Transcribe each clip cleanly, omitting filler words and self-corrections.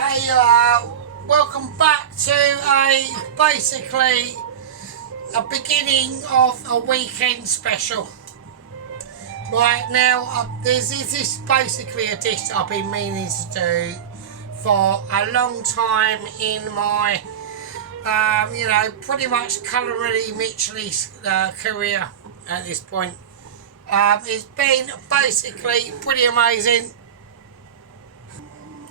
Okay, welcome back to basically a beginning of a weekend special. Right now, this is basically a dish that I've been meaning to do for a long time in my, pretty much culinary Michelin career at this point. It's been basically pretty amazing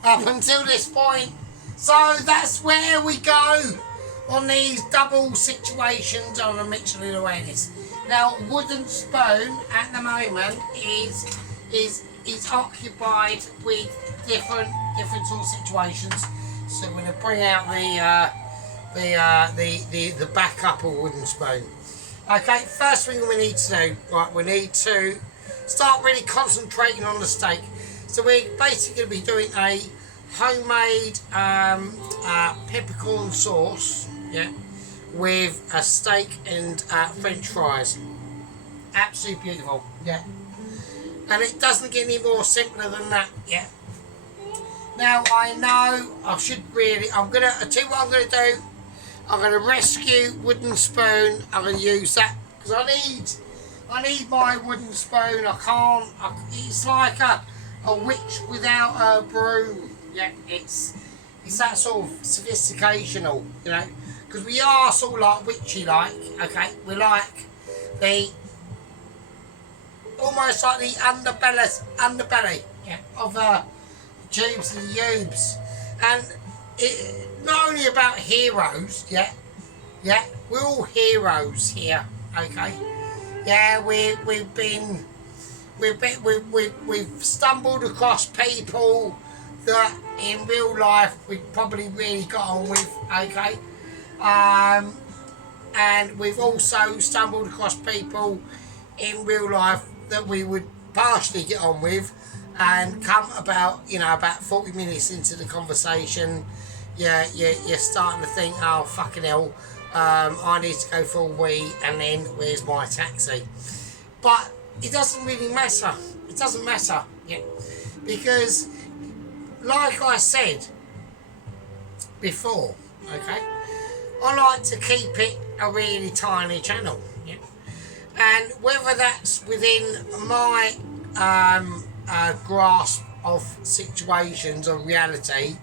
up until this point. So that's where we go on these double situations on a Michelin awareness. Now, wooden spoon at the moment is occupied with different sort of situations. So we're going to bring out the backup of wooden spoon. Okay, first thing we need to do, right, we need to start really concentrating on the steak. So we're basically going to be doing a homemade peppercorn sauce, yeah, with a steak and French fries. Absolutely beautiful, yeah. And it doesn't get any more simpler than that, yeah. Now I know I should really. I'll tell you what I'm gonna do. I'm gonna rescue wooden spoon. I'm gonna use that because I need my wooden spoon. It's like a witch without a broom. Yeah, it's that sort of sophisticational, you know, because we are sort of like witchy like, okay, we like the almost like the underbelly, yeah, of tubes and ubes, and it not only about heroes, yeah, we're all heroes here, okay, yeah, we've stumbled across people that in real life we probably really got on with, okay, and we've also stumbled across people in real life that we would partially get on with, and come about 40 minutes into the conversation, you're starting to think, oh fucking hell, I need to go for a wee, and then where's my taxi? But it doesn't really matter. It doesn't matter, yeah, because like I said before, okay, I like to keep it a really tiny channel, yeah, and whether that's within my grasp of situations of reality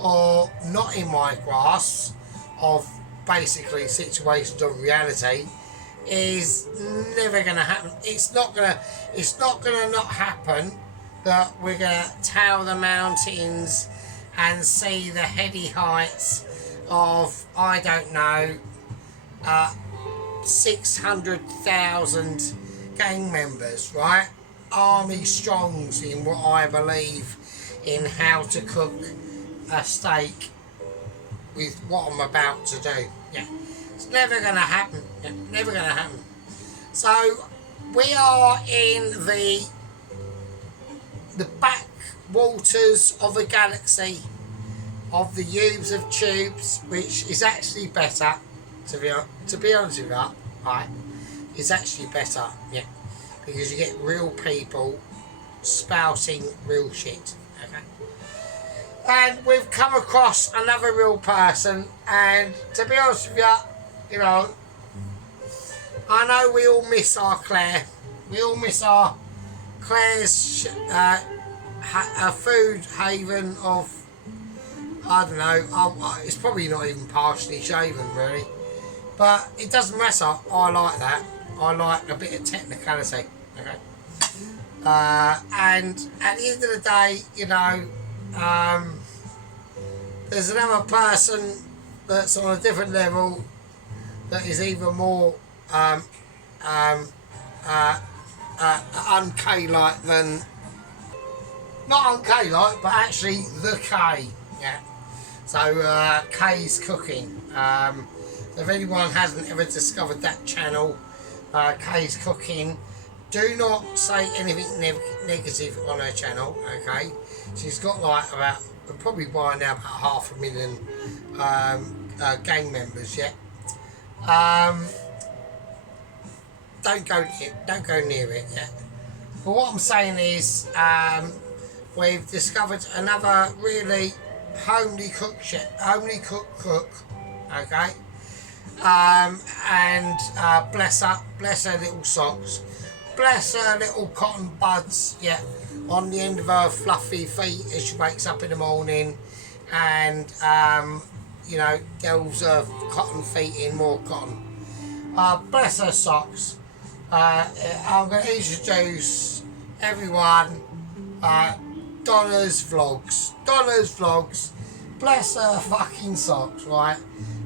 or not in my grasp of basically situations of reality is never going to happen. It's not going to not happen that we're going to tower the mountains and see the heady heights of, I don't know, 600,000 gang members, right? Army strongs in what I believe in how to cook a steak with what I'm about to do. Yeah, it's never going to happen. Yeah, never going to happen. So we are in the backwaters of a galaxy of the Ubes of Tubes, which is actually better, to be honest with you, right? It's actually better, yeah, because you get real people spouting real shit, okay? And we've come across another real person, and to be honest with you, you know, I know we all miss our Claire. We all miss our Claire's a food haven of, I don't know, it's probably not even partially shaven really, but it doesn't matter. I like that. I like a bit of technicality, okay? And at the end of the day, you know, there's another person that's on a different level that is even more un-K-like than, not un-K-like, but actually the K, yeah. So K's Cooking. If anyone hasn't ever discovered that channel, K's Cooking, do not say anything negative on her channel, okay? She's got like about, probably by now, about 500,000 gang members, yeah. Don't go near it, yeah. But what I'm saying is, we've discovered another really homely cook, okay. And bless her little socks, bless her little cotton buds, yeah, on the end of her fluffy feet as she wakes up in the morning, and you know, gills her cotton feet in more cotton. Bless her socks. I'm going to introduce everyone. Donna's vlogs. Bless her fucking socks, right?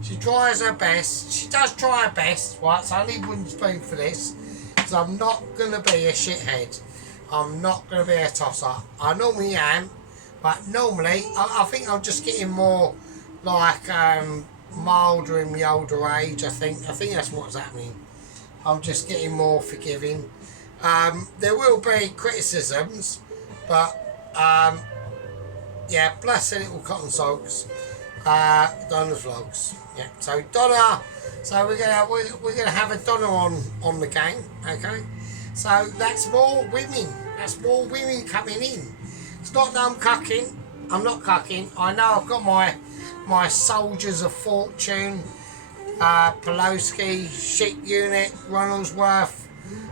She tries her best. She does try her best, right? So I need wooden spoon for this, because I'm not going to be a shithead. I'm not going to be a tosser. I normally am, but normally I think I'm just getting more like milder in my older age. I think that's what's happening. I'm just getting more forgiving. There will be criticisms, but yeah, bless her little cotton socks. Donna's vlogs. Yeah. So Donna. So we're gonna have a Donna on the game. Okay. So that's more women. That's more women coming in. It's not that I'm cucking. I'm not cucking. I know I've got my soldiers of fortune. Pelosi, Ship Unit, Ronaldsworth,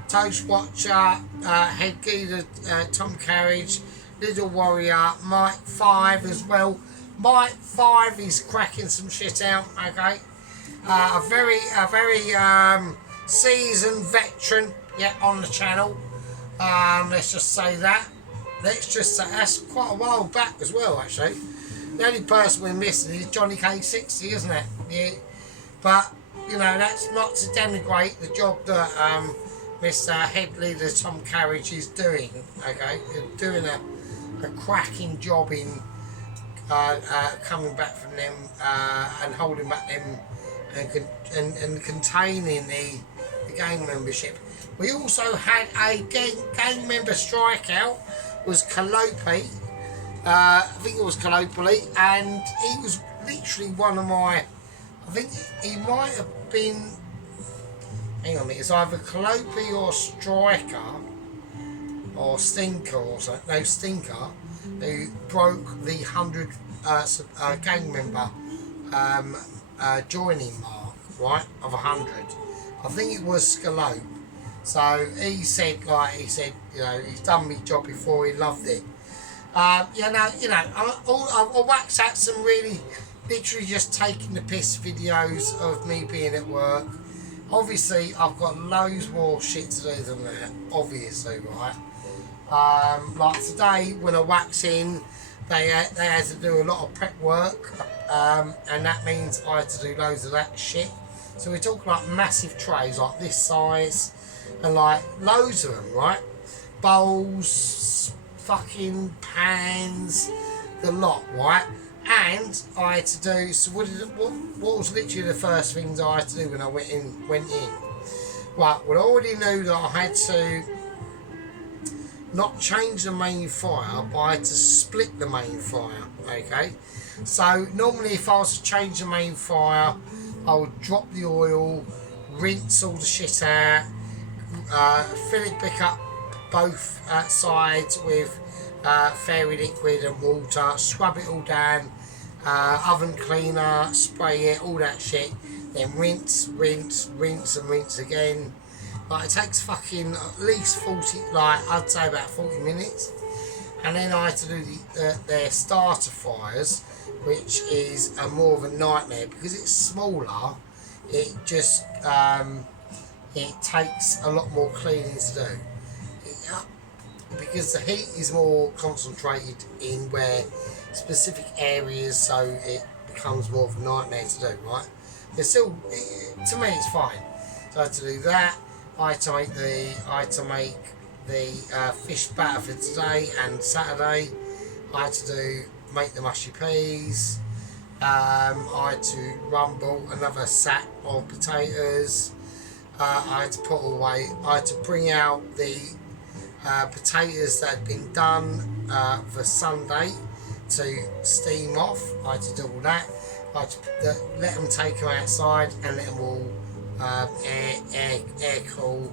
Toast Watcher, Head Geezer, Tom Carriage, Little Warrior, Mike 5 as well. Mike 5 is cracking some shit out, okay? A very seasoned veteran, yeah, on the channel. Let's just say that. Let's just say that's quite a while back as well, actually. The only person we're missing is Johnny K60, isn't it? Yeah. But, you know, that's not to denigrate the job that Mr. Head Leader Tom Carriage is doing, okay? Doing a cracking job in coming back from them and holding back them and containing the gang membership. We also had a gang member strikeout, was Kalopi. I think it was Kalopoli, and he was literally one of my, I think he might have been, hang on a minute, it's either Kalopi or Striker or Stinker or something, no, Stinker, who broke the 100 gang member joining mark, right, of 100. I think it was Scalope. So he said, you know, he's done my job before, he loved it. I'll wax out some really, literally just taking the piss videos of me being at work. Obviously, I've got loads more shit to do than that, obviously, right? Like today, when I wax in, they had to do a lot of prep work, and that means I had to do loads of that shit. So we're talking like massive trays, like this size, and like loads of them, right? Bowls, fucking pans, the lot, right? And I had to do, so what was literally the first things I had to do when I went in? Well, I already knew that I had to not change the main fire, but I had to split the main fire, okay? So normally if I was to change the main fire, I would drop the oil, rinse all the shit out, fill it back up both sides with fairy liquid and water, scrub it all down, oven cleaner, spray it, all that shit, then rinse and rinse again. Like it takes fucking at least 40, like I'd say about 40 minutes. And then I had to do their starter fires, which is more of a nightmare because it's smaller. It just it takes a lot more cleaning to do. Because the heat is more concentrated in where specific areas, so it becomes more of a nightmare to do, right? It's still, to me, it's fine. So I had to do that. I had to make the fish batter for today and Saturday. I had to make the mushy peas. I had to rumble another sack of potatoes. I had to put away. I had to bring out the potatoes that had been done for Sunday to steam off. I had to do all that. I had to let them take them outside and let them all air cool.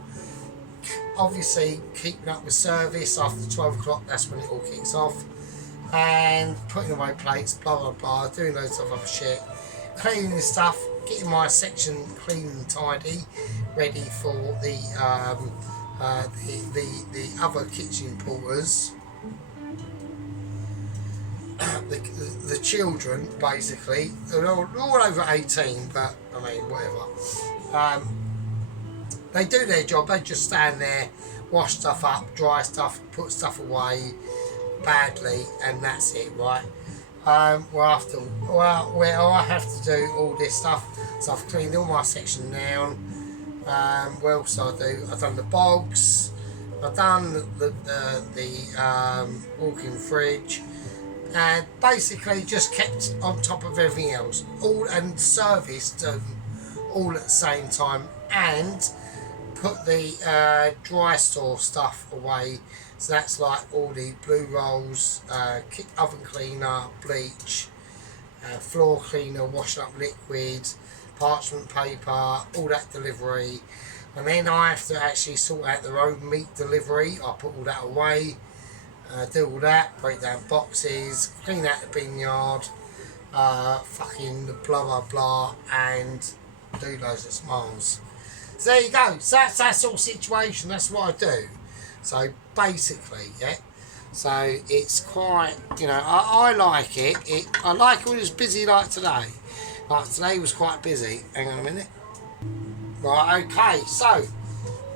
Obviously keeping up with service after 12 o'clock, that's when it all kicks off. and putting away plates, blah blah blah, doing loads of other shit, cleaning stuff, getting my section clean and tidy, ready for the other kitchen porters, the children basically. They're all over 18, but I mean whatever. They do their job. They just stand there, wash stuff up, dry stuff, put stuff away badly, and that's it, right? Where I have to do all this stuff. So I've cleaned all my section down. What else I do? I've done the bogs. I've done the walk-in fridge, and basically just kept on top of everything else, all and serviced all at the same time, and put the dry store stuff away. So that's like all the blue rolls, oven cleaner, bleach, floor cleaner, washing up liquid, parchment paper, all that delivery. And then I have to actually sort out the road meat delivery. I put all that away, do all that, break down boxes, clean out the bin yard, fucking blah blah blah, and do loads of smiles. So there you go. So that's that sort of situation. That's what I do. So basically, yeah. So it's quite, you know, I like it. I like it when it's busy like today. Like today was quite busy. Hang on a minute. Right, okay. So,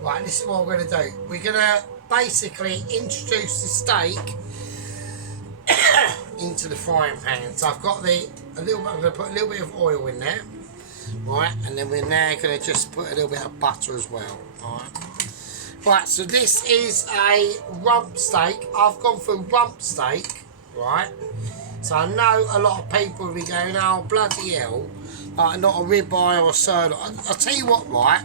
right, this is what we're going to do. We're going to basically introduce the steak into the frying pan. So I've got I'm going to put a little bit of oil in there. Right, and then we're now going to just put a little bit of butter as well. Right, so this is a rump steak. I've gone for rump steak, right? So I know a lot of people will be going, oh bloody hell, like not a ribeye or a sirloin. I'll tell you what, right?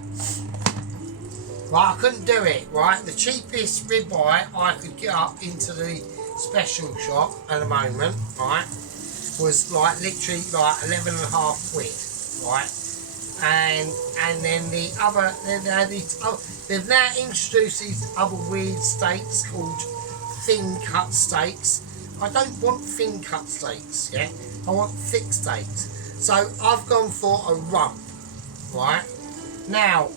Right, I couldn't do it, right? The cheapest ribeye I could get up into the special shop at the moment, right, was like literally like 11.5 quid, right? And then the other, they've now introduced these other weird steaks called thin cut steaks. I don't want thin cut steaks, yeah? I want thick steaks. So I've gone for a rump, right? Now,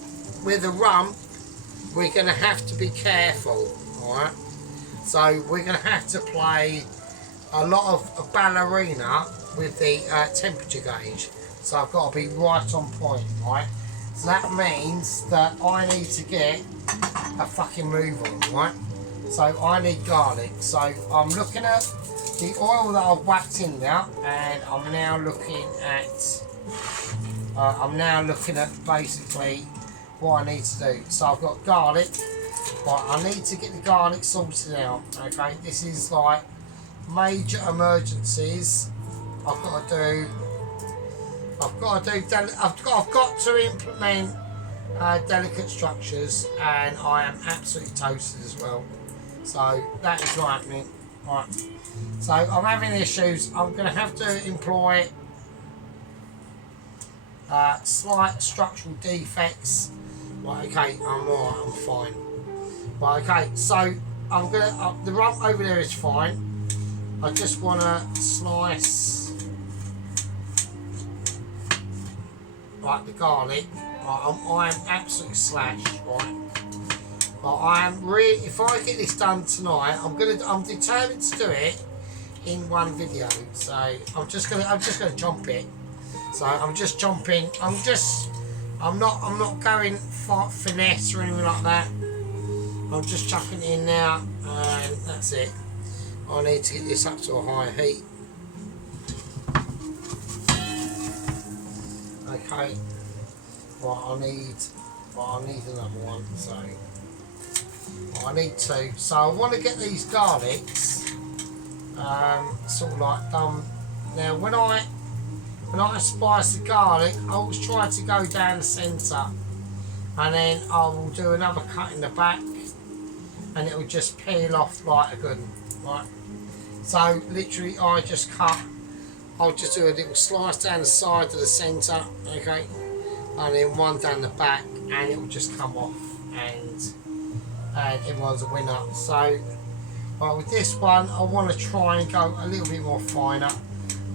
with a rump, we're going to have to be careful, right? So we're going to have to play a lot of ballerina with the temperature gauge. So I've got to be right on point, right? So that means that I need to get a fucking move on, right? So I need garlic. So I'm looking at the oil that I've whacked in there, and I'm now looking at basically what I need to do. So I've got garlic. Right, I need to get the garlic sorted out. Okay, this is like major emergencies. I've got to implement delicate structures, and I am absolutely toasted as well. So that is happening. Right. So I'm having issues. I'm going to have to employ slight structural defects. Right. Okay. I'm alright. I'm fine. Right. Okay. So I'm gonna. The rump over there is fine. I just want to slice. Like the garlic, I am absolutely slashed, right? But I am really, if I get this done tonight, I'm determined to do it in one video. So I'm just gonna chomp it. So I'm just chomping. I'm not going for finesse or anything like that. I'm just chucking it in now, and that's it. I need to get this up to a high heat. Okay, right, I need another one, so I need two. So I want to get these garlics sort of like done. Now when I spice the garlic, I always try to go down the centre, and then I will do another cut in the back, and it will just peel off like a good one, right? So literally I'll just do a little slice down the side of the centre, okay, and then one down the back, and it will just come off, and everyone's a winner. So But with this one, I want to try and go a little bit more finer.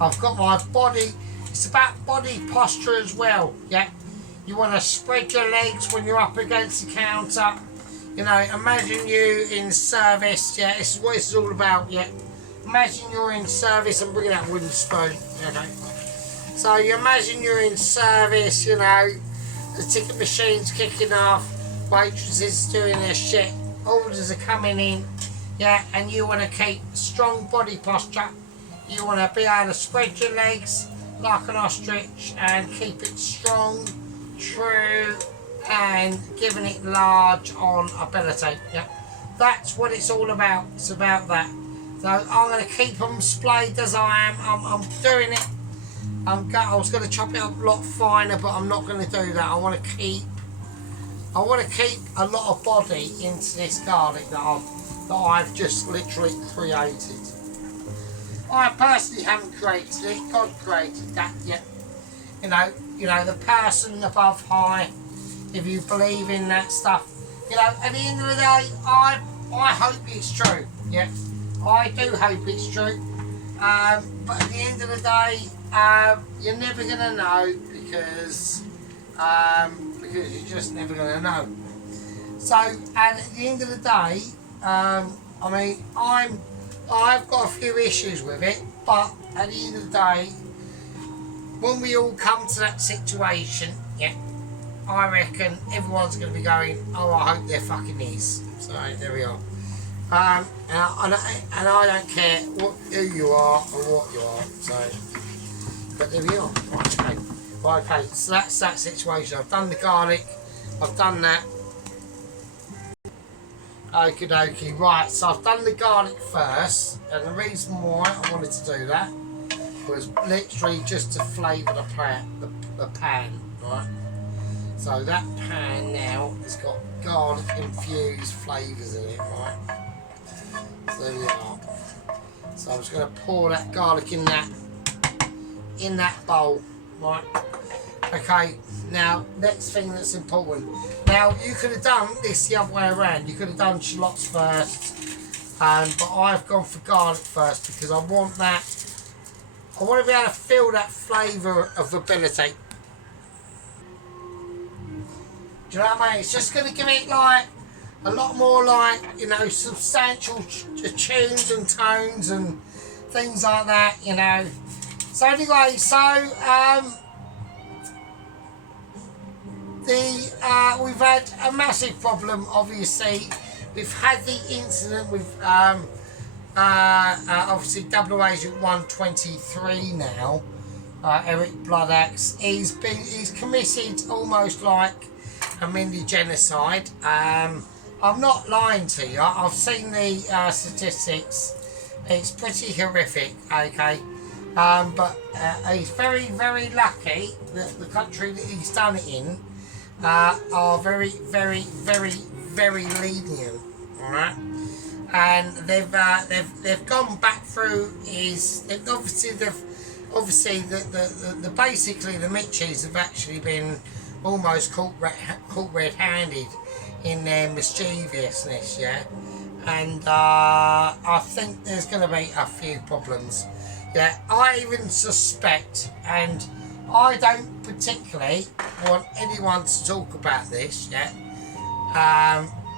I've got my body, it's about body posture as well, yeah? You want to spread your legs when you're up against the counter. You know, imagine you in service, yeah? This is what it's all about, yeah? Imagine you're in service. I'm bringing that wooden spoon, okay? So you imagine you're in service, you know, the ticket machine's kicking off, waitresses doing their shit, orders are coming in, yeah, and you want to keep strong body posture. You want to be able to spread your legs like an ostrich and keep it strong, true, and giving it large on ability, yeah. That's what it's all about. It's about that. So I'm going to keep them splayed as I am. I'm doing it. I was going to chop it up a lot finer, but I'm not going to do that. I want to keep a lot of body into this garlic that I've just literally created. I personally haven't created it. God created that yet. You know, the person above high. If you believe in that stuff, you know, at the end of the day, I hope it's true. Yeah, I do hope it's true. But at the end of the day, you're never gonna know because you're just never gonna know. So, and at the end of the day, I mean, I've got a few issues with it, but at the end of the day, when we all come to that situation, yeah, I reckon everyone's going to be going, oh, I hope there fucking is. So there we are. And I don't care who you are or what you are. So, but there we are. Right, okay. So that's that situation. I've done the garlic. I've done that. Okie dokie. Right, so I've done the garlic first. And the reason why I wanted to do that was literally just to flavour the pan, right? So that pan now has got garlic infused flavours in it, right? So there we are. So I'm just going to pour that garlic in that bowl, right? Okay, now next thing that's important. Now you could have done this the other way around. You could have done shallots first, but I've gone for garlic first because I want to be able to feel that flavour of ability. Do you know what I mean? It's just going to give it like a lot more like, you know, substantial tunes and tones and things like that, you know. So anyway, we've had a massive problem, obviously. We've had the incident with obviously Double Agent 123 now, Eric Bloodaxe. He's committed almost like a mini genocide. I'm not lying to you. I've seen the statistics. It's pretty horrific. Okay, but he's very, very lucky that the country that he's done it in are very, very, very, very lenient. All right. And they've gone back through obviously the basically the Mitchies have actually been almost caught red-handed in their mischievousness, yeah, and I think there's going to be a few problems. Yeah, I even suspect, and I don't particularly want anyone to talk about this, yeah,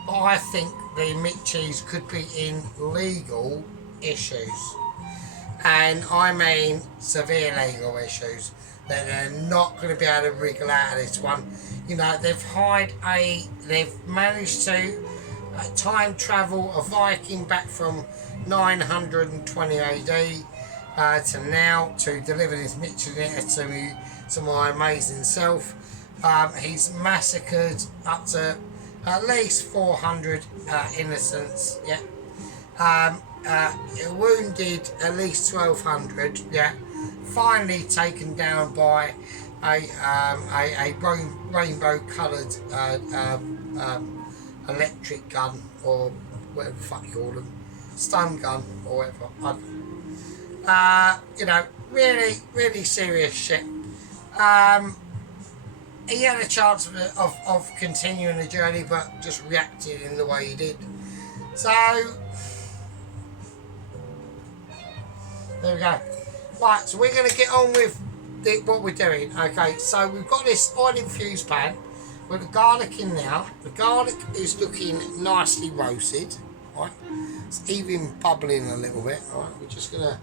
but I think the Mitchies could be in legal issues, and I mean severe legal issues. That they're not going to be able to wriggle out of this one. You know, they've managed to time travel a Viking back from 920 AD to now to deliver this Mitchell to my amazing self. He's massacred up to at least 400 innocents, yeah. Wounded at least 1,200, yeah. Finally taken down by a rainbow coloured electric gun, or whatever the fuck you call them, stun gun or whatever. You know, really, really serious shit. He had a chance of continuing the journey, but just reacted in the way he did. So there we go. Right, so we're going to get on with what we're doing. Okay, so we've got this oil infused pan with the garlic in now. The garlic is looking nicely roasted. Right, it's even bubbling a little bit. Right, we're just gonna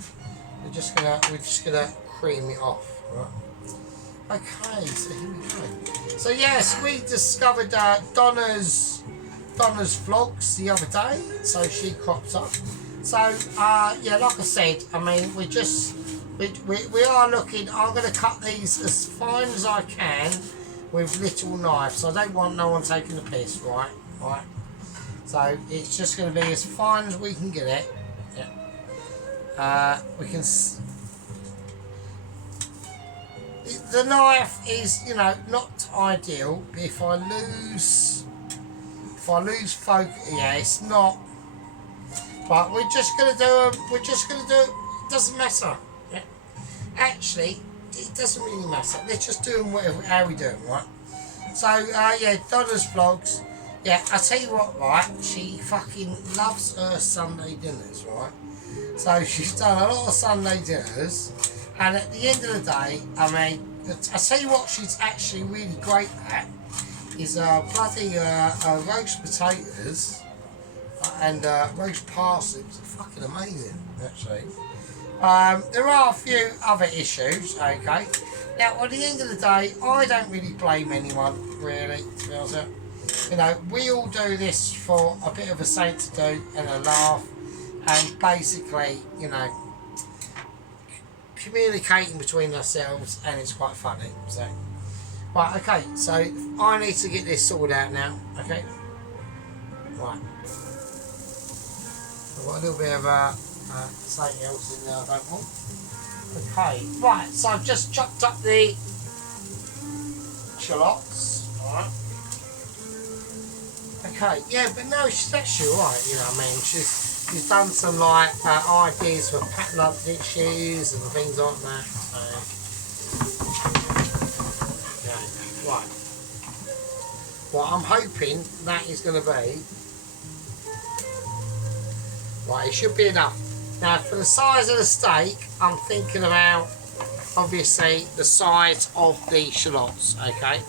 cream it off. Right. Okay, so here we go. So yes, we discovered Donna's vlogs the other day, so she cropped up. So yeah, like I said, I mean we are looking. I'm going to cut these as fine as I can with little knives. I don't want no one taking the piss, right? Right. So it's just going to be as fine as we can get it. Yeah. We can. The knife is, you know, not ideal. If I lose focus, yeah, it's not. But we're just gonna do. It doesn't matter. Yeah. Actually, it doesn't really matter. Let's just do them how we do them, right? So yeah, Donna's vlogs. Yeah, I tell you what, right? She fucking loves her Sunday dinners, right? So she's done a lot of Sunday dinners, and at the end of the day, I mean, I tell you what, she's actually really great at is bloody roast potatoes and roast parsnips. Are fucking amazing, actually. There are a few other issues, okay. Now, at the end of the day, I don't really blame anyone, really, to be honest. You know, we all do this for a bit of a saint to do and a laugh, and basically, you know, communicating between ourselves, and it's quite funny. So, right, okay. So I need to get this sorted out now. Okay. Right. I've got a little bit of something else in there I don't want. Okay. Right. So I've just chopped up the shallots. All right. Okay, yeah, but no, she's actually alright, you know what I mean? She's done some, like, ideas for pattern up dishes and things like that, so... Yeah, right. Well, I'm hoping that is going to be... Right, it should be enough. Now, for the size of the steak, I'm thinking about, obviously, the size of the shallots, okay?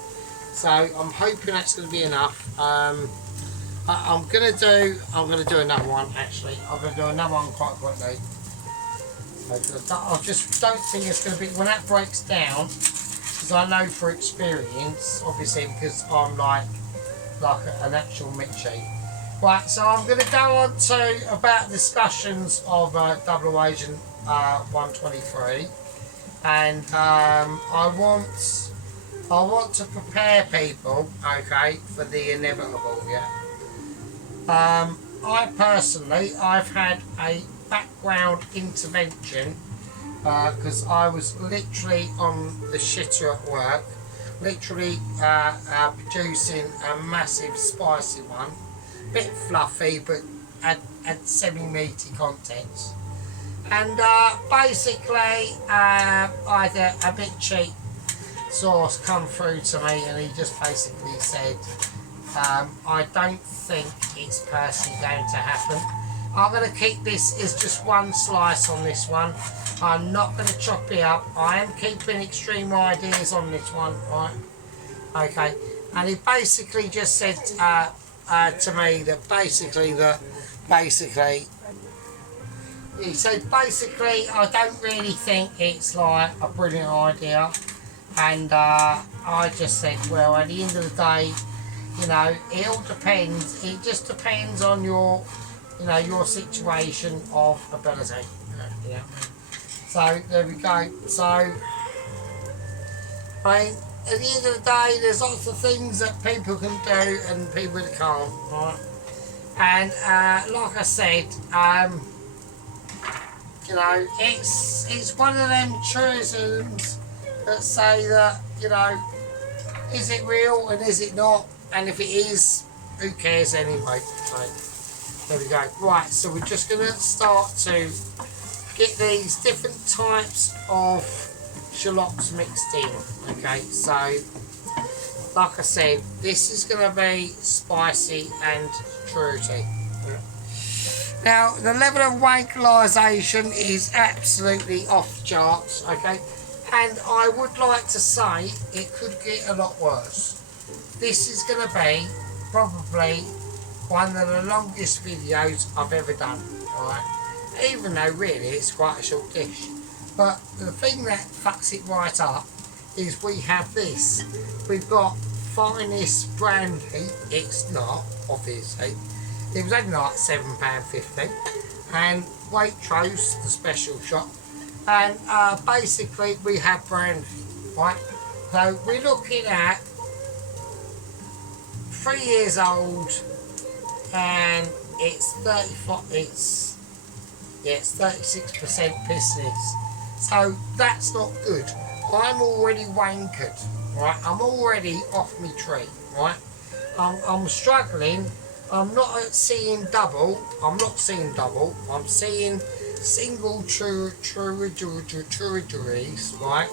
So, I'm hoping that's going to be enough. I'm gonna do another one actually. I'm gonna do another one quite quickly. I just don't think it's gonna be when that breaks down, because I know for experience, obviously, because I'm like an actual Mitchie. Right, so I'm gonna go on to about discussions of Double Agent 123, and I want to prepare people, okay, for the inevitable. Yeah. I've had a background intervention because I was literally on the shitter at work, literally producing a massive spicy one, bit fluffy but had semi-meaty contents, and basically I had a bit cheap source come through to me, and he just basically said, I don't think it's personally going to happen. I'm going to keep this as just one slice on this one. I'm not going to chop it up. I am keeping extreme ideas on this one, right? Okay. And he basically just said to me that basically, he said basically I don't really think it's like a brilliant idea. And I just said, well, at the end of the day, you know, it all depends. It just depends on your, you know, your situation of ability. Yeah. So there we go. So, I mean, at the end of the day, there's lots of things that people can do and people that can't, right? And like I said, you know, it's one of them truisms that say that, you know, is it real and is it not? And if it is, who cares anyway? So, there we go. Right, so we're just going to start to get these different types of shallots mixed in. Okay, so like I said, this is going to be spicy and fruity. Now, the level of wankerisation is absolutely off the charts, okay? And I would like to say it could get a lot worse. This is going to be probably one of the longest videos I've ever done, alright? Even though really it's quite a short dish. But the thing that fucks it right up is we have this. We've got finest brandy. It's not, obviously. It was only like £7.50. And Waitrose, the special shop. And basically we have brandy, right? So we're looking at 3 years old, and it's 36% business. So that's not good. I'm already wankered, right? I'm already off my tree, right? I'm struggling. I'm not seeing double. I'm not seeing double. I'm seeing single territories, right?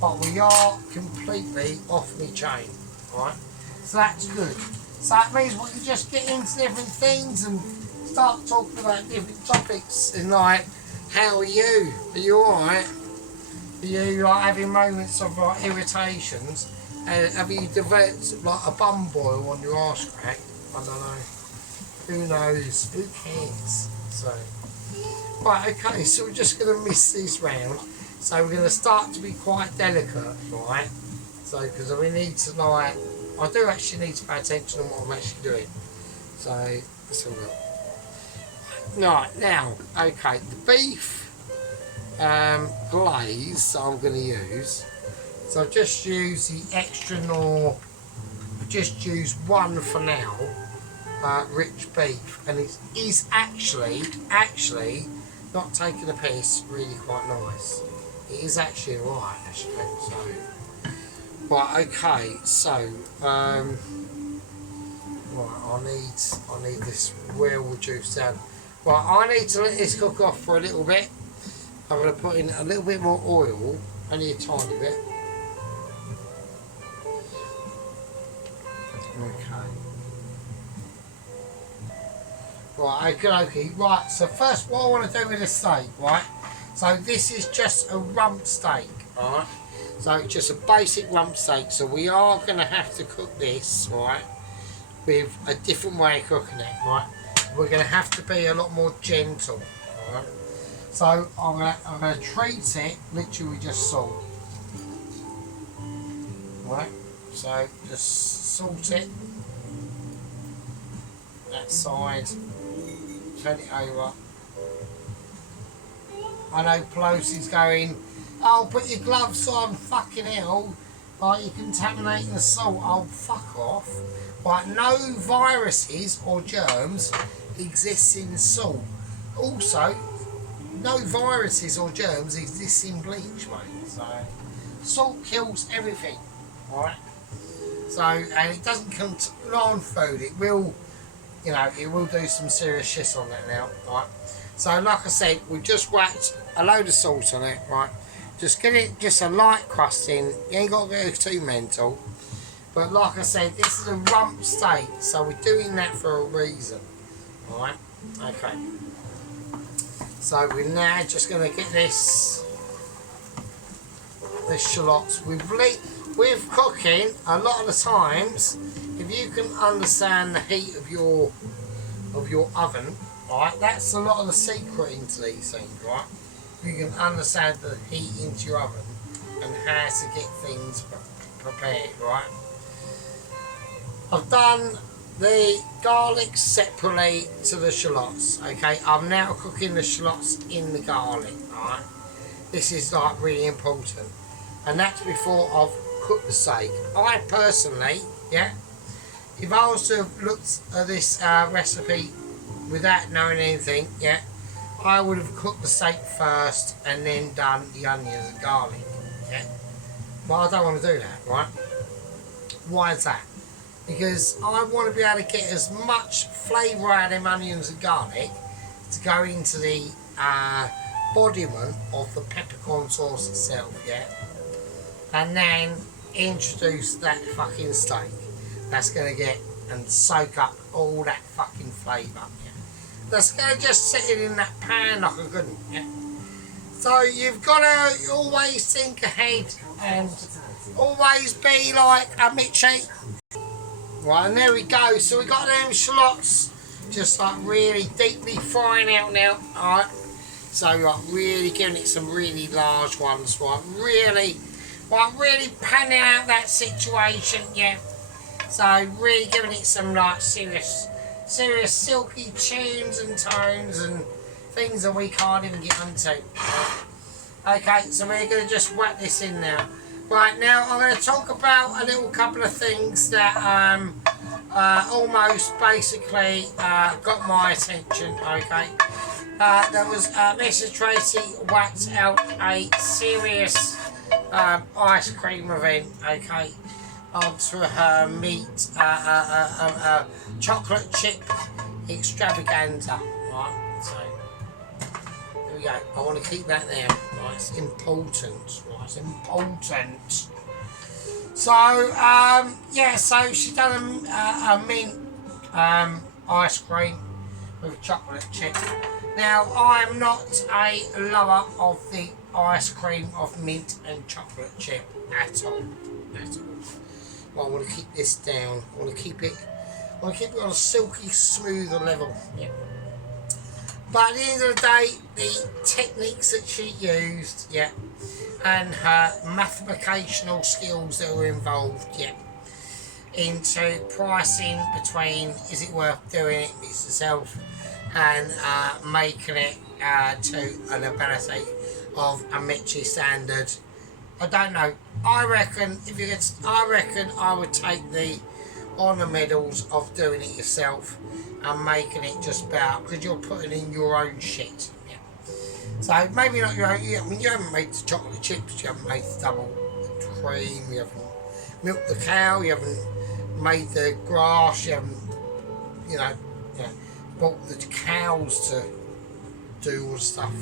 But we are completely off my chain, right? So that's good. So that means we can just get into different things and start talking about different topics. And like, how are you? Are you alright? Are you like having moments of like irritations? Have you developed like a bum boil on your arse crack? I don't know. Who knows? Who cares? So, right, okay, so we're just going to miss this round. So we're going to start to be quite delicate, right? So, because we need to like, I do actually need to pay attention to what I'm actually doing. So, let's have a look. Right, now, okay, the beef glaze I'm going to use. So I've just used the extra I've just used one for now. Rich beef, and it is actually not taking a piss, really quite nice. It is actually alright, actually. So, right, okay, so right, I need this real juice down. Right, I need to let this cook off for a little bit. I'm going to put in a little bit more oil, only a tiny bit. Okay. Right, okay, right, so first what I want to do with the steak, right, so this is just a rump steak, alright, so it's just a basic rump steak, so we are going to have to cook this, right, with a different way of cooking it, right, we're going to have to be a lot more gentle, alright, so I'm going to treat it literally with just salt, right, so just salt it, that side, turn it over. I know Pelosi's going, oh, put your gloves on, fucking hell, like you're contaminating the salt. Oh, fuck off. Right, no viruses or germs exist in salt. Also, no viruses or germs exist in bleach, mate. So, salt kills everything, right? So, and it doesn't come to non-food, it will, you know, it will do some serious shit on that now, right? So, like I said, we've just whacked a load of salt on it, right? Just get it, just a light crusting. You ain't got to go too mental. But like I said, this is a rump steak, so we're doing that for a reason, alright? Okay. So we're now just going to get this shallots. With cooking, a lot of the times, if you can understand the heat of your oven, right, that's a lot of the secret into these things, right? You can understand the heat into your oven and how to get things prepared, right? I've done the garlic separately to the shallots, okay? I'm now cooking the shallots in the garlic, alright? This is like really important. And that's before I've cooked the steak. I personally, yeah, if I was to have looked at this recipe without knowing anything, yeah, I would have cooked the steak first and then done the onions and garlic, yeah. But I don't want to do that, right? Why is that? Because I want to be able to get as much flavour out of them onions and garlic to go into the embodiment of the peppercorn sauce itself, yeah? And then introduce that fucking steak. That's going to get and soak up all that fucking flavour, yeah? that's going to just sit it in that pan like a good one. Yeah. So you've got to always think ahead and always be like a Mitchie. Right, and there we go. So we got them shallots just like really deeply frying out now. Alright. So like really giving it some really large ones. Right, really panning out that situation, yeah. So really giving it some like serious silky tunes and tones and things that we can't even get onto. Okay, so we're going to just whack this in now. Right, now I'm going to talk about a little couple of things that almost basically got my attention, okay. There was Mrs. Tracy whacked out a serious ice cream event, okay, onto her meat chocolate chip extravaganza, right, so there we go. I want to keep that there, right, it's important, right, it's important. So, yeah, so she done a mint ice cream with chocolate chip. Now, I'm not a lover of the ice cream of mint and chocolate chip at all. Well, I want to keep this down. I want to keep it on a silky, smoother level. Yeah. But at the end of the day, the techniques that she used, yeah, and her mathematical skills that were involved, yeah, into pricing between is it worth doing it yourself and making it to an ability of a Mitchie standard. I don't know. I reckon I would take the honour medals of doing it yourself and making it just about because you're putting in your own shit. Yeah. So maybe not your own. I mean, you haven't made the chocolate chips, you haven't made the double cream, you haven't milked the cow, you haven't made the grass, you haven't, you know, bought the cows to do all the stuff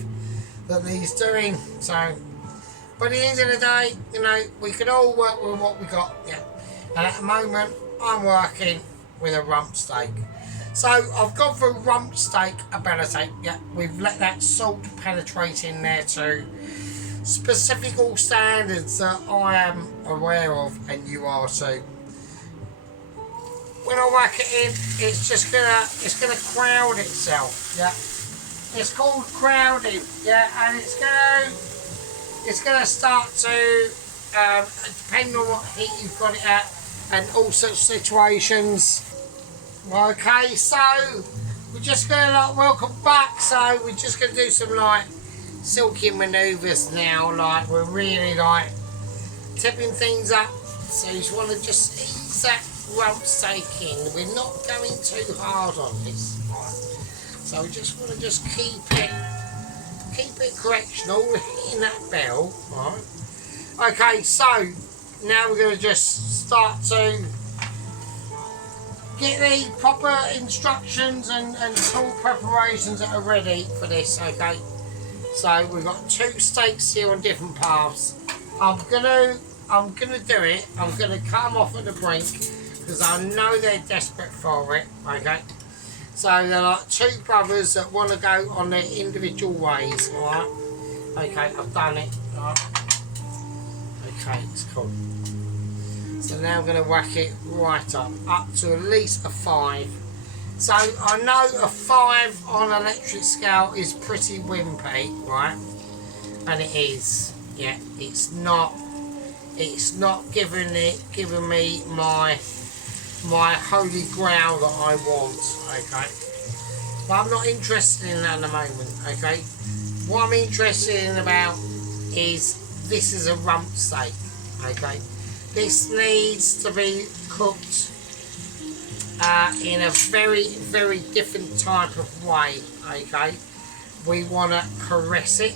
that he's doing. So, but at the end of the day, you know, we can all work with what we got. Yeah. And at the moment, I'm working with a rump steak. So I've gone for rump steak ability. Yeah, we've let that salt penetrate in there to specific standards that I am aware of, and you are too. When I whack it in, it's gonna crowd itself. Yeah, it's called crowding. Yeah, and it's gonna start to depending on what heat you've got it at, and all such situations. Okay, so we're just gonna like welcome back. So we're just gonna do some like silky manoeuvres now. Like we're really like tipping things up. So you just want to just ease that rump steak in. We're not going too hard on this, right? So we just want to just keep it correctional, hitting that bell, right? Okay, so now we're going to just start to get the proper instructions and tool preparations that are ready for this, okay? So we've got 2 steaks here on different paths. I'm gonna do it. I'm gonna cut them off at the brink because I know they're desperate for it, okay? So they're like 2 brothers that want to go on their individual ways, alright? Okay, I've done it, alright? Okay, it's cool. So now I'm going to whack it right up to at least a 5. So I know a 5 on electric scale is pretty wimpy, right? And it is, yeah. It's not giving me my holy grail that I want, okay? But I'm not interested in that at the moment, okay? What I'm interested in about is this is a rump steak, okay? This needs to be cooked in a very, very different type of way, okay? We want to caress it.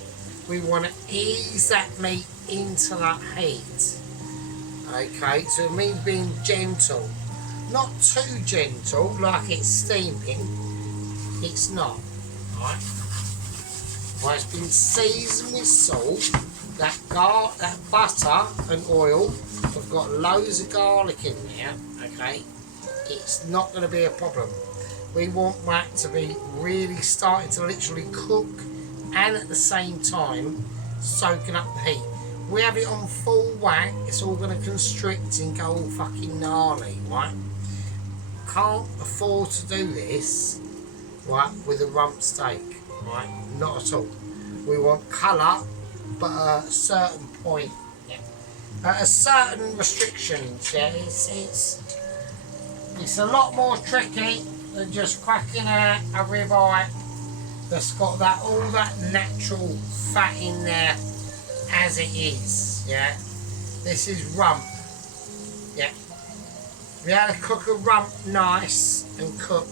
We want to ease that meat into that heat, okay? So it means being gentle. Not too gentle, like it's steaming. It's not, right? Well, it's been seasoned with salt. That butter and oil. I've got loads of garlic in there, okay? It's not going to be a problem. We want that to be really starting to literally cook and at the same time soaking up the heat. We have it on full whack, it's all going to constrict and go all fucking gnarly, right? Can't afford to do this, right, with a rump steak, right? Not at all. We want colour, but at a certain point, yeah. At a certain restrictions, yeah. It's a lot more tricky than just cracking out a ribeye that's got that all that natural fat in there as it is, yeah. This is rump, yeah. We had to cook a rump nice and cook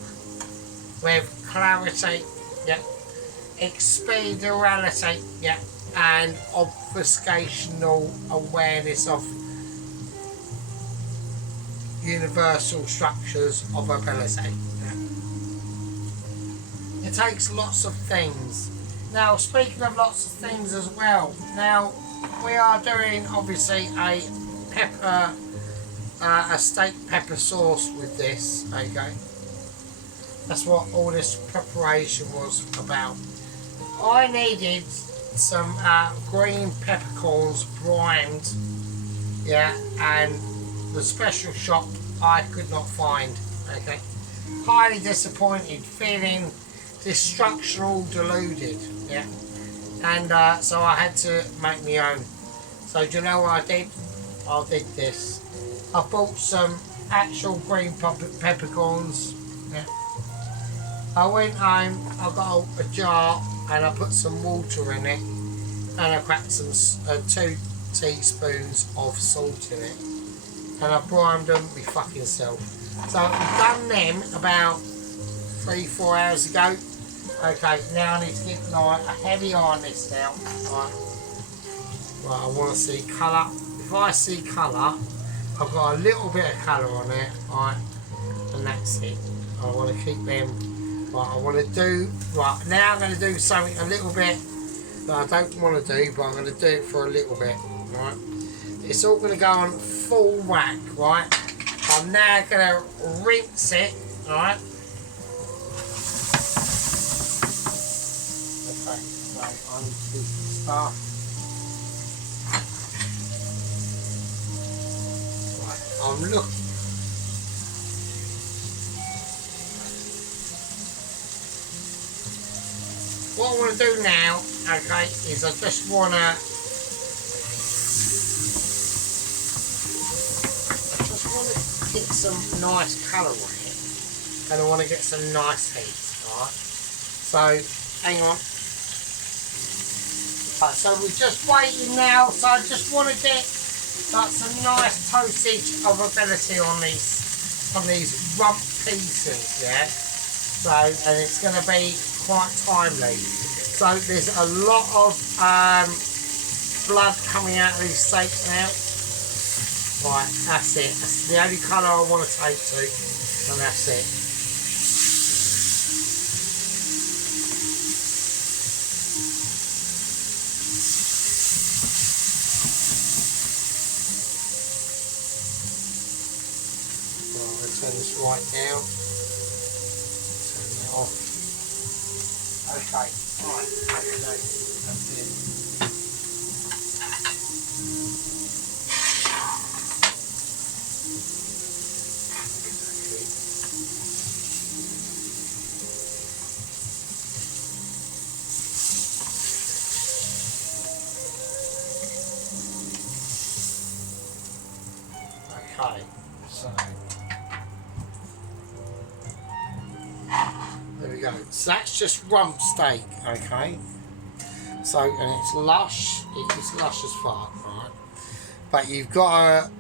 with clarity, yeah, expediality, yeah, and obfuscational awareness of universal structures of ability. Yeah. It takes lots of things. Now, speaking of lots of things as well, now we are doing obviously a steak pepper sauce with this, okay? That's what all this preparation was about. I needed some green peppercorns primed, yeah, and the special shop I could not find, okay? Highly disappointed, feeling destructional deluded, yeah, and so I had to make my own. So do you know what I did? I did this. I bought some actual green peppercorns, yeah. I went home, I got a jar and I put some water in it and I cracked some 2 teaspoons of salt in it and I primed them my fucking self. So I've done them about 3-4 hours ago. Okay, now I need to keep an eye, a heavy eye on this now. Right, I want to see colour. If I see colour, I've got a little bit of colour on it, right, and that's it. I want to keep them. Right, I want to do, right, now I'm going to do something a little bit that I don't want to do, but I'm going to do it for a little bit, right. It's all going to go on full whack, right. I'm now going to rinse it, right. Okay, so I'm going to start. Right, I'm looking. What I want to do now, okay, is I just want to get some nice colour on it, and I want to get some nice heat, right? So, hang on. Right, so we're just waiting now, so I just want to get like some nice toastage of ability on these rump pieces, yeah? So, and it's going to be quite timely. So there's a lot of blood coming out of these steaks now. Right, that's it. That's the only colour I want to take to, and that's it. Right, let's turn this right down. Turn that off. Okay, right, okay, that's it. Okay, so there we go. So that's just rump steak, okay? So, and it's lush, it's lush as fuck, right? But you've got to,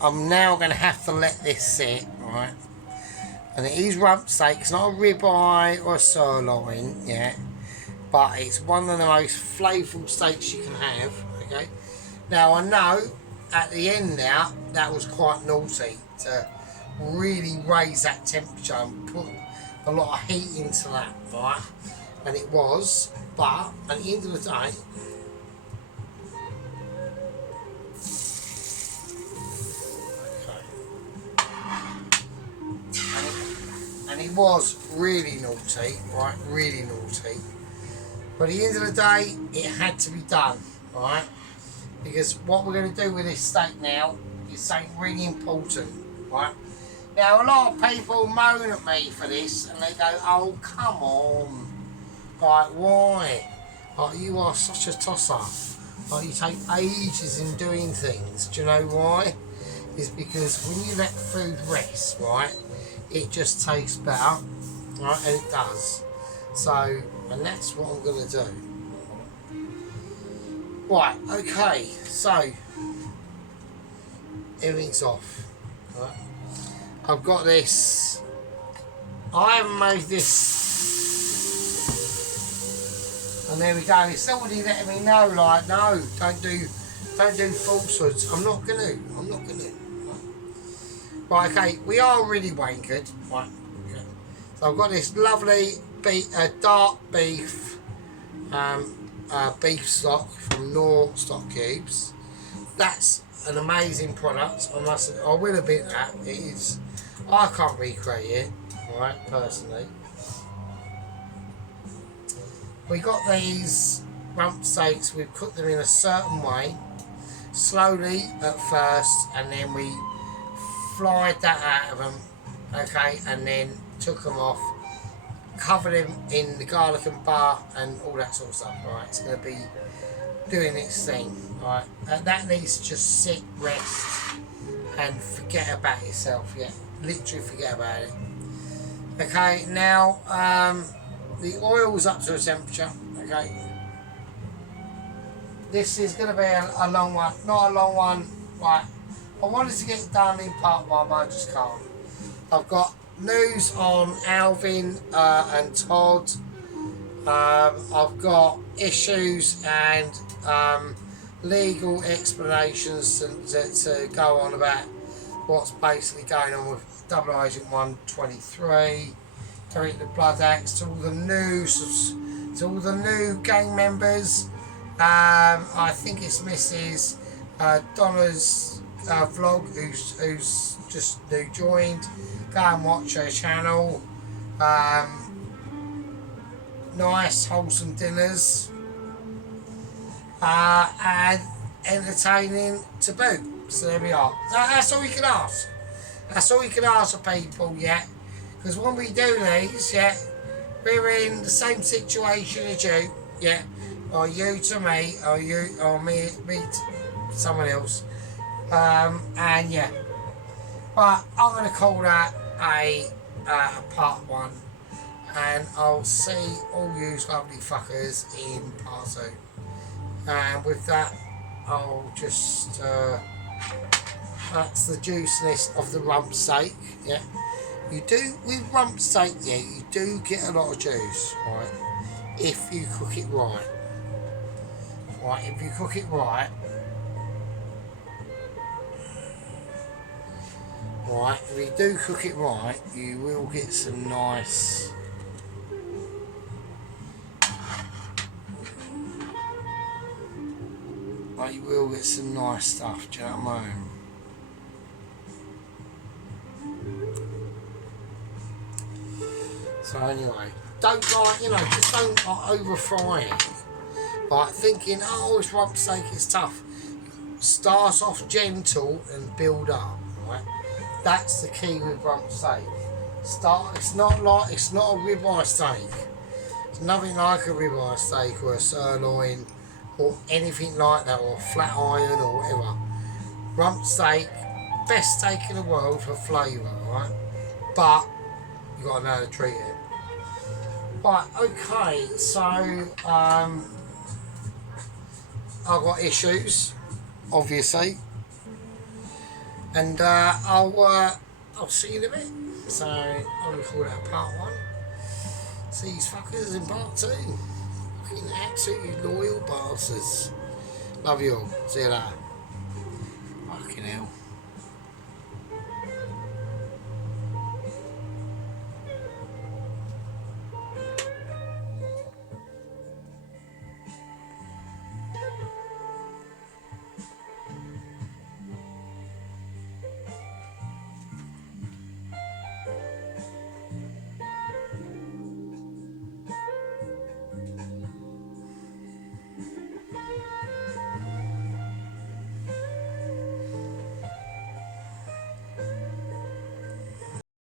I'm now going to have to let this sit, right? And it is rump steak, it's not a ribeye or a sirloin, yeah? But it's one of the most flavourful steaks you can have, okay? Now, I know at the end now, that was quite naughty to really raise that temperature and put a lot of heat into that, right? And it was, but at the end of the day, okay. And it it was really naughty, right? Really naughty. But at the end of the day, it had to be done, right? Because what we're going to do with this steak now is something really important, right? Now, a lot of people moan at me for this, and they go, "Oh, come on, like why? Like you are such a tosser. Like you take ages in doing things." Do you know why? It's because when you let food rest, right, it just tastes better, right? And it does. So, and that's what I'm going to do. Right, okay, so everything's off. Right. I've got this. I haven't made this. And there we go. It's somebody letting me know, like, no, don't do falsehoods. I'm not gonna. Right, okay, we are really wankered. Right. Okay. So I've got this lovely dark beef beef stock from Knorr Stock Cubes. That's an amazing product. I will admit that it is. I can't recreate it, right? Personally, we got these rump steaks. We cooked them in a certain way, slowly at first, and then we fried that out of them. Okay, and then took them off. Covered him in the garlic and butter and all that sort of stuff. Right, it's going to be doing its thing. Right, that needs to just sit, rest, and forget about yourself. Yeah, literally forget about it. Okay, now the oil's up to a temperature. Okay, this is going to be a long one, not a long one. Right, I wanted to get it done in part one, but I just can't. I've got news on Alvin and Todd. I've got issues and legal explanations to go on about what's basically going on with Double Agent 123, Derek the Blood Axe, to all the new gang members. I think it's Mrs. Donna's vlog who's just new joined. Go and watch her channel. Nice wholesome dinners and entertaining to boot. So there we are. That's all you can ask. That's all you can ask of people, yeah. Because when we do these, yeah, we're in the same situation as you, yeah. Or you to me, or you or me to someone else. And yeah. But I'm going to call that a part one, and I'll see all you lovely fuckers in part two. And with that, I'll just that's the juiciness of the rump steak. Yeah, you do with rump steak. Yeah, you do get a lot of juice, right? If you cook it right. Right, if you cook it right. Right, if you do cook it right, you will get some nice you will get some nice stuff, do you know what I mean? So anyway, don't just don't over fry it. Like thinking, oh, it's rump steak, it's tough. Start off gentle and build up, right? That's the key with rump steak. It's not a ribeye steak. It's nothing like a ribeye steak or a sirloin or anything like that, or a flat iron or whatever. Rump steak, best steak in the world for flavour, right? But you got to know how to treat it. Right, okay, so I've got issues, obviously. And I'll see you in a bit. So I'm gonna call that part one. See these fuckers in part two. Fucking absolutely loyal bastards. Love you all. See you later. Fucking hell.